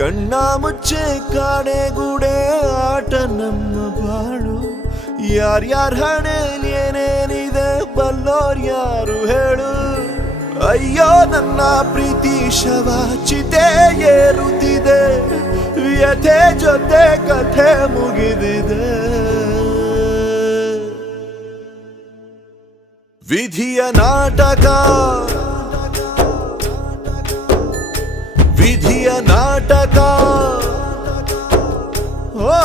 ಕಣ್ಣ ಮುಚ್ಚೆ ಕಾಣೆಗೂಡೆ ಆಟ ನಮ್ಮ ಬಾಳು. ಯಾರ್ಯಾರ ಹಣೆಯಲ್ಲಿ ಏನೇನಿದೆ ಬಲ್ಲೋರ್ ಯಾರು ಹೇಳು. ಅಯ್ಯೋ ನನ್ನ ಪ್ರೀತಿ ಶವ ಚಿತೆ ಏರುತ್ತಿದೆ, ವ್ಯಥೆ ಜೊತೆ ಕಥೆ ಮುಗಿದಿದೆ. ವಿಧಿಯ ನಾಟಕ, ವಿಧಿಯ ನಾಟಕ. ಓ